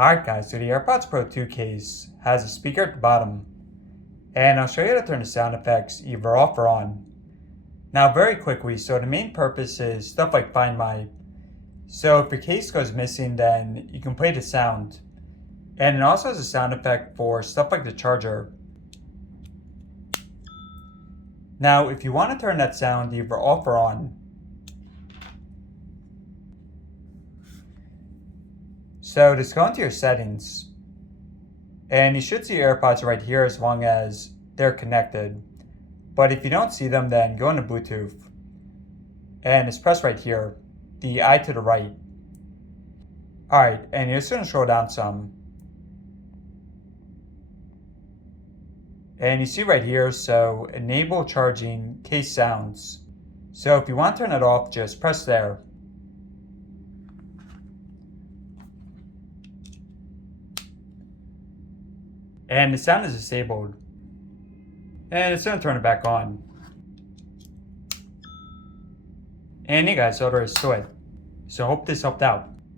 Alright guys, so the AirPods Pro 2 case has a speaker at the bottom, and I'll show you how to turn the sound effects either off or on. Now very quickly, so the main purpose is stuff like Find My. So if your case goes missing, then you can play the sound. And it also has a sound effect for stuff like the charger. Now if you want to turn that sound either off or on, so just go into your settings, and you should see AirPods right here as long as they're connected. But if you don't see them, then go into Bluetooth, and just press right here, the eye to the right. Alright, and you're just going to scroll down some. And you see right here, so enable charging case sounds. So if you want to turn it off, just press there. And the sound is disabled. And it's going to turn it back on. And hey guys, so there is to it. So hope this helped out.